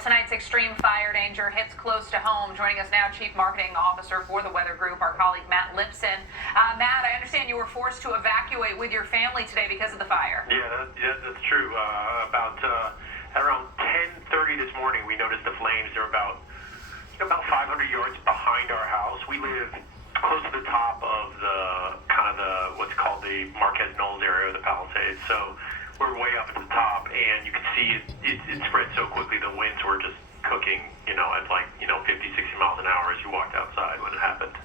Well, tonight's extreme fire danger hits close to home. Joining us now, Chief Marketing Officer for the Weather Group, our colleague Matt Lipson. Matt, I understand you were forced to evacuate with your family today because of the fire. Yeah, that's true. At around 10:30 this morning, we noticed the flames. They're about 500 yards behind our house. We live close to the top of the what's called the Marquez Knolls area of the Palsades. So we're way up at the top, and you can see it spread so quickly. The winds were just cooking, at 50, 60 miles an hour as you walked outside when it happened.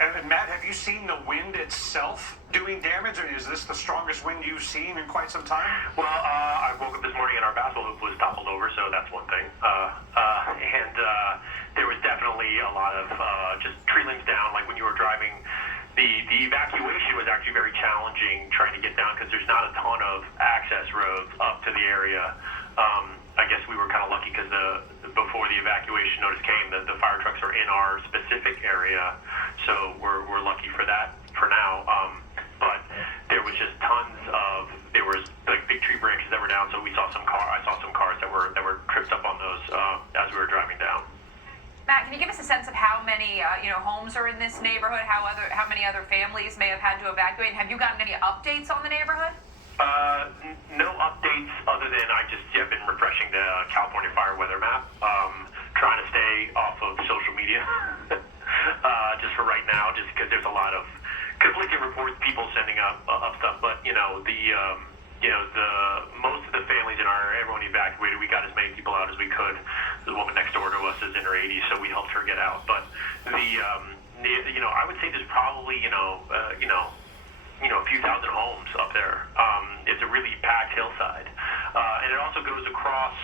And Matt, have you seen the wind itself doing damage? I mean, is this the strongest wind you've seen in quite some time? Well, I woke up this morning and our basketball hoop was toppled over, so that's one thing. And there was definitely a lot of just tree limbs down. Like when you were driving, the evacuation was actually very challenging trying to get down because there's not a ton of access roads up to the area. I guess we were kind of lucky because before the evacuation notice came, the fire trucks are in our specific area, so we're lucky for that for now. But there was just there was like big tree branches that were down, so I saw some cars that were tripped up on those as we were driving down. Matt, can you give us a sense of how many homes are in this neighborhood? How many other families may have had to evacuate? Have you gotten any updates on the neighborhood? No updates other than I've been refreshing the California fire weather map, trying to stay off of social media just for right now, just because there's a lot of conflicting reports, people sending up stuff. But most of the families in our area, everyone evacuated. We got as many people out as we could. The woman next door to us is in her 80s, so we helped her get out. But I would say there's probably a few thousand homes up there. It's a really packed hillside, and it also goes across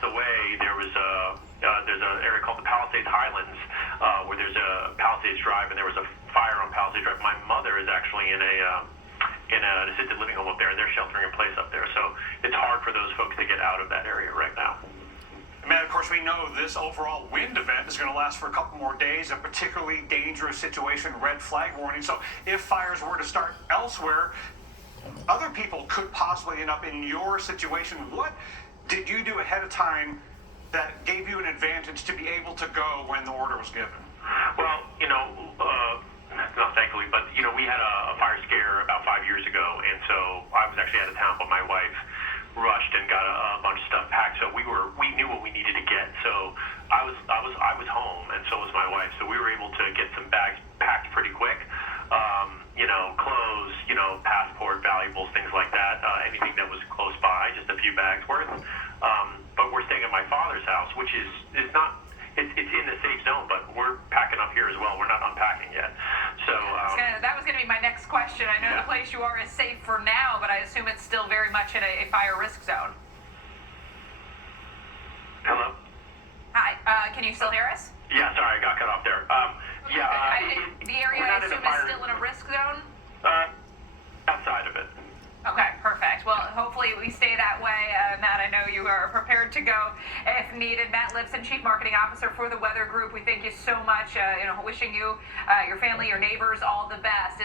the way. There's an area called the Palsades Highlands, where there's a Palsades Drive, and there was a fire on Palsades Drive. My mother is actually in an assisted living home up there, and they're sheltering in place up there. So it's hard for those folks to get out of that area right now. Matt, of course, we know this overall wind event is going to last for a couple more days, a particularly dangerous situation, red flag warning. So if fires were to start elsewhere, other people could possibly end up in your situation. What did you do ahead of time that gave you an advantage to be able to go when the order was given? Well, not thankfully, but we had a fire scare about 5 years ago, and so I was actually out of town, but my wife rushed and got a bunch of stuff packed. So we knew what we needed to get. So I was home, and so was my wife. So we were able to get some bags packed pretty quick. Clothes, passport, valuables, things like that. Anything that was close by, just a few bags worth. But we're staying at my father's house, which is not. It's in the safe zone, but we're packing up here as well. We're not unpacking yet. So that was going to be my next question. I know the place you are is safe for now, but I assume it's still very much in a fire risk zone. Hello? Hi, can you still hear us? Yeah, sorry, I got cut off there. The area, I assume, is still in a risk zone? Outside of it. Okay, perfect. Well, hopefully we stay that way. Matt, I know you are prepared to go if needed. Matt Lipson, Chief Marketing Officer for the Weather Group. We thank you so much. Wishing you, your family, your neighbors all the best.